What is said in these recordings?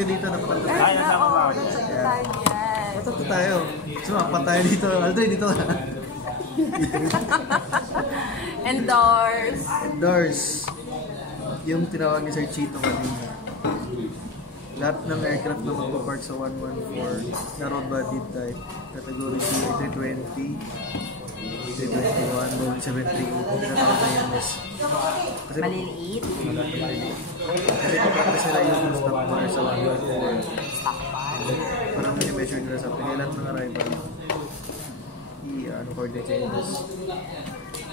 ka dito, napakalta tayo. Ay, nasama ba? Yes. Patatlo tayo. So, apat tayo dito. Aldrin, dito ka. Endorse. Endorse. Yung tinawag ni Sir Chito kanina. Lahat ng aircraft na magpapark sa 114 na road body type. Category C, A320, A321, Boeing 738. Tinatawag na yan is... Maliliit. Kasi papractice nila yung stop bar sa 114. Stop bar. Parang mini-measure nila sa kailan ng arrival. Coordinate changes.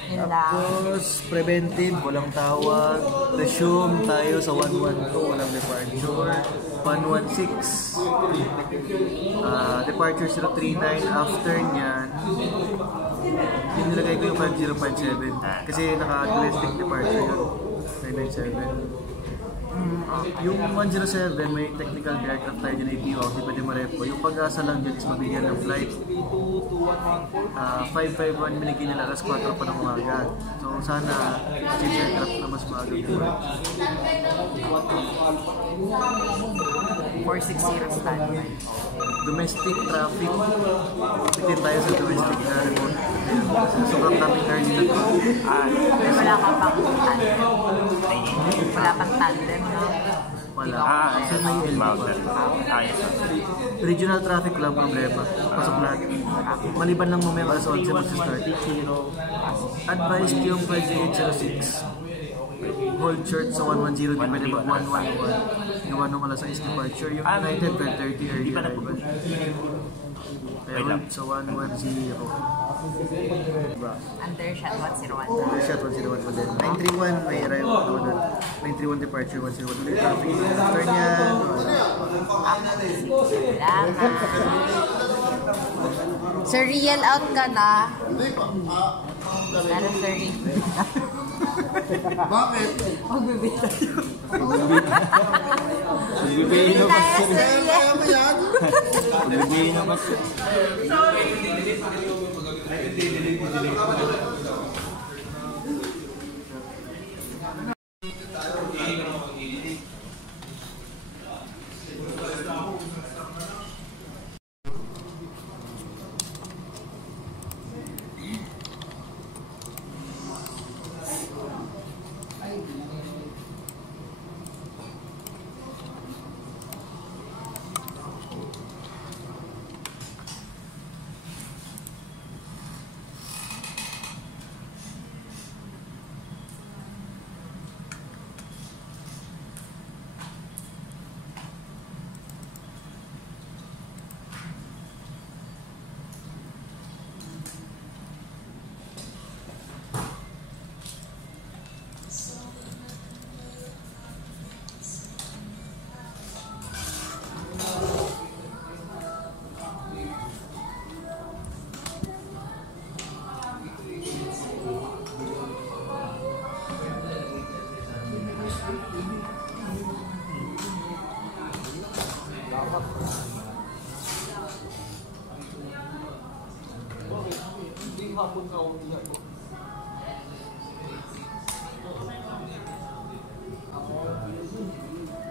Tapos, preventive, walang tawag. Resume tayo sa 112, walang departure. 116. Departure 039. After nyan, yung nilagay ko yung 5057. Kasi naka-domestic departure yun. 997. Yung 107, may technical aircraft tayo dyan, ATO, hindi pwede marepo. Yung pag-asa lang dyan is mabigyan ng flight. 551 binigyan nila alas 4 pa ng umaga. So sana change aircraft na mas maaga dito. 460 standby. Domestic traffic. Pitin tayo sa domestic na report. Sobrang daming early na to. Wala ka pang tandem. Wala pang tandem, no? Wala. Kasi may mountain. Regional traffic lang problema. Pasok lahat. Maliban lang mamaya alas 11 mag-start. Advised yung 2806. Hold short sa 110, di pwede mag-111. Gawa nung alas 6 departure. Yung United 12:30 early arrival. Kaya hold sa 110. Undershot 101. Undershot 101 pa din. 931 may arrival naman doon. 931 departure 101. May traffic. After niyan, Sir, real out ka na. Pero sir, bakit? magbibita yun. Magbibigay na ba siya? Magbibigay na ba siya?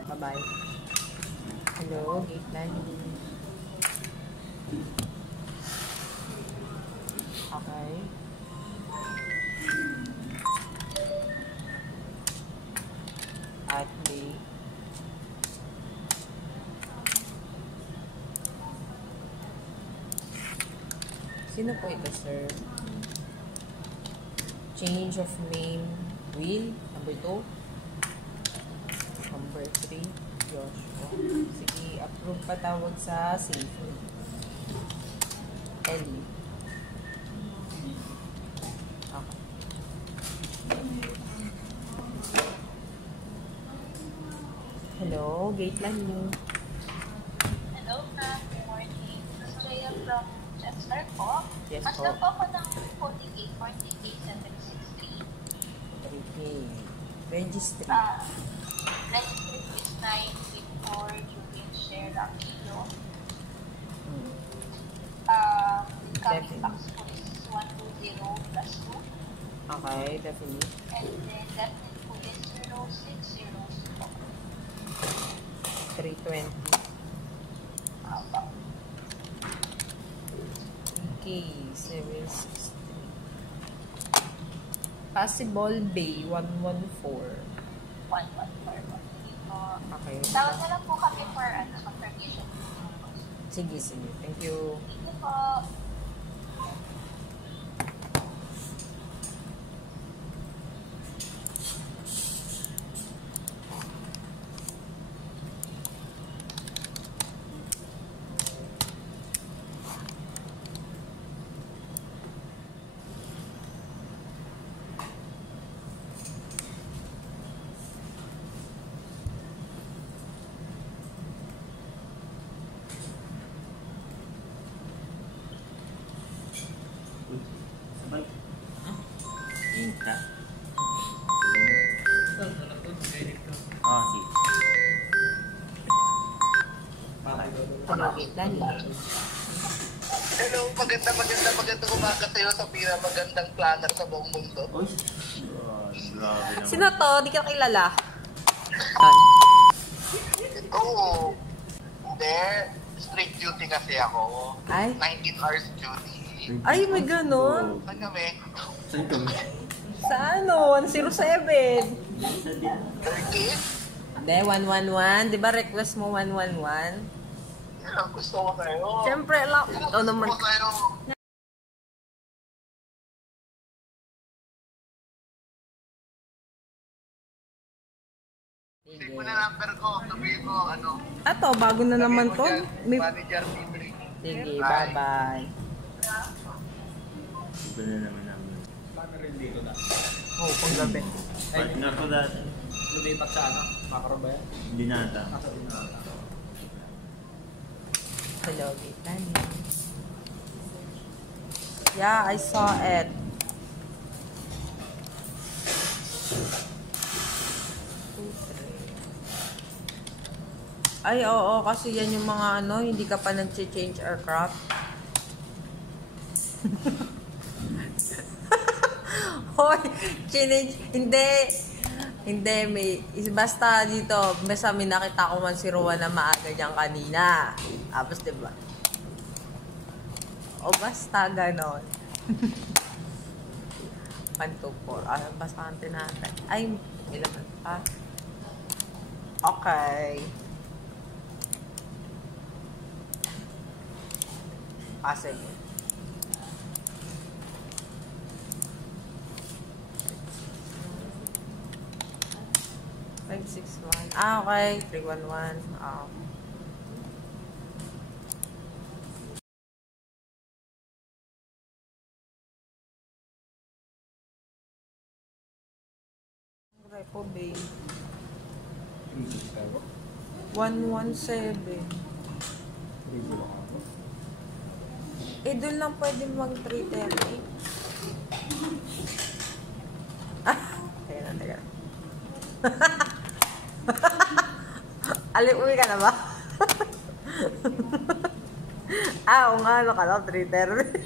Bye-bye. Hello, gate landing. Okay. At may sino po ito, sir? Change of name, Will, number 2. Number 3, Joshua. Sige, approve patawag sa safe. Ellie. Okay. Hello, gate landing. Hello, ma'am. Good morning. This is Jaya from Chester po. Yes Mas po. lang po ako ng 48-48-763. Okay. Registry. Registry is 984 Julian Share Kilo. Incoming box po is 120 plus 2. Okay, definitely. And then definite po is 0602 po. 320. Okay, 763. Possible Bay, 114. 114. Okay. Tawag na lang po kami for confirmation. Sige. Thank you. Thank you po. Sabay. Inta. Ah, sige. Hello, Dani. Hello, maganda umaga sa'yo sa magandang planner sa buong mundo. Uy. Grabe naman. Sino to? Di ka kilala. Oo. Hindi. Street duty kasi ako. Ay? 19 hours duty. Ay, may ganun. Saan kami? Saan kami? Sa ano? 107. 30? Hindi, 111. Di ba request mo 111? Yan ang gusto ko sa'yo. Siyempre lang. Yan ang Ito gusto naman. ko sa'yo. Save mo na number ko. Sabihin mo, ano. Ato, bago na naman to. May... Manager P3. Sige, bye-bye. Iba na naman namin. Oh, pang gabi. Partner ko dati. Lumipat sa ano? Macro ba yan? Binata. Hello, Dani. Yeah, I saw it. Ay, oo, kasi yan yung mga ano, hindi ka pa nag-change aircraft. Hoy, change, hindi, basta dito, basta may nakita ko 101 na maaga dyan kanina. Tapos, diba? O basta ganon. 124. Basta natin natin. Ay, ilan pa? Okay. Sige. Five, 6, 1. Okay. 311. Repo Bay. 117. Doon lang pwede mag 330. Teka. Uwi ka na ba? Oo nga, ano ka na, 330.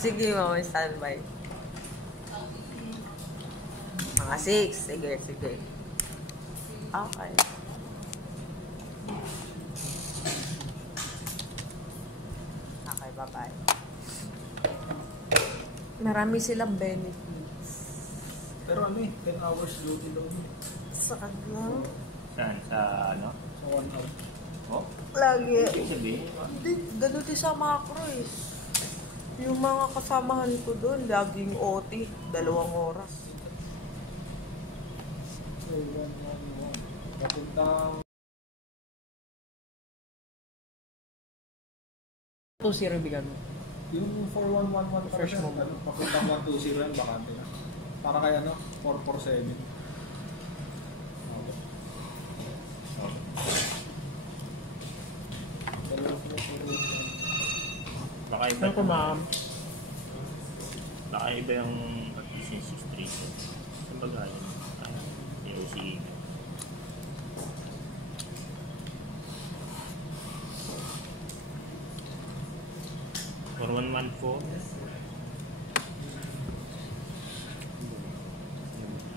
Sige, mama, standby. Mga 6. Sige. Okay. Okay, bye-bye. Marami silang benefits. Pero ano 10 hours duty daw. Saan lang? Saan? Sa ano? So 1 hour. Oh? Lagi. Ibig sabihin? Hindi, ganun din sa mga cruise. Yung mga kasamahan ko doon, laging OT, 2 oras. So 1. Papuntang 2-0 bigyan mo. yung 4111 Fresh mo ba? Papuntang 120 yan, bakante na. Para kay ano, 447. Okay. Baka iba. Ano ko, ma'am? Baka iba yung partition 6-3. Sa bagay. Yung si 4114.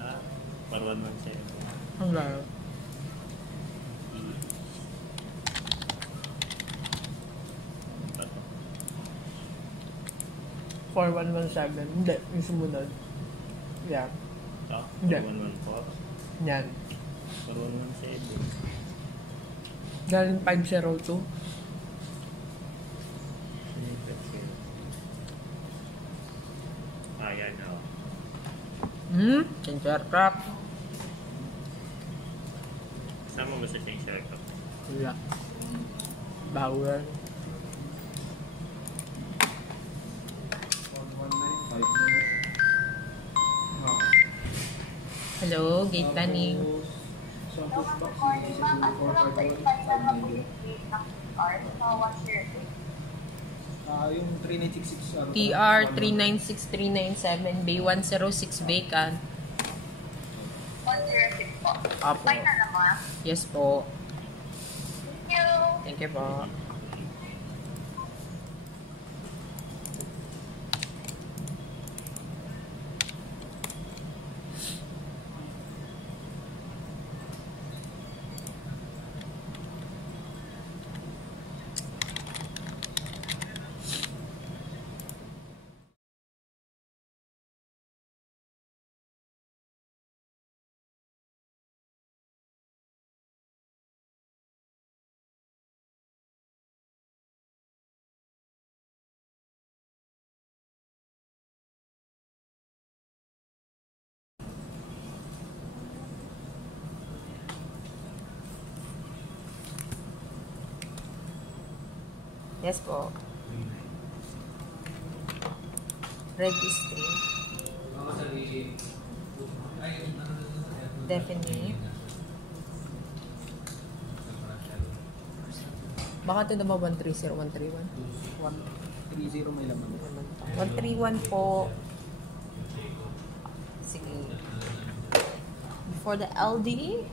Ah, 4114. 4117. Ang laro. Ito. 4117. Hindi, yung sumunod. Yan. Ito. Hindi. 4114. Yan. 4117. Galing 502. Ayan, oh. Change aircraft. Saan mo gusto yung circle? Wala. Bauer. Hello, gate tanning. Good morning, ma'am. Ano po lang sa iskandal na po yung gate ng car? So, what's your date? Yung 3966 TR 396397 Bay 106 vacant. 106 po. Apo. Fine na naman. Yes po. Thank you. Thank you po. Yes po. Registry. Definite. Baka ito na ba 130, 131? 130 may laman. 131 po. Sige. For the LD,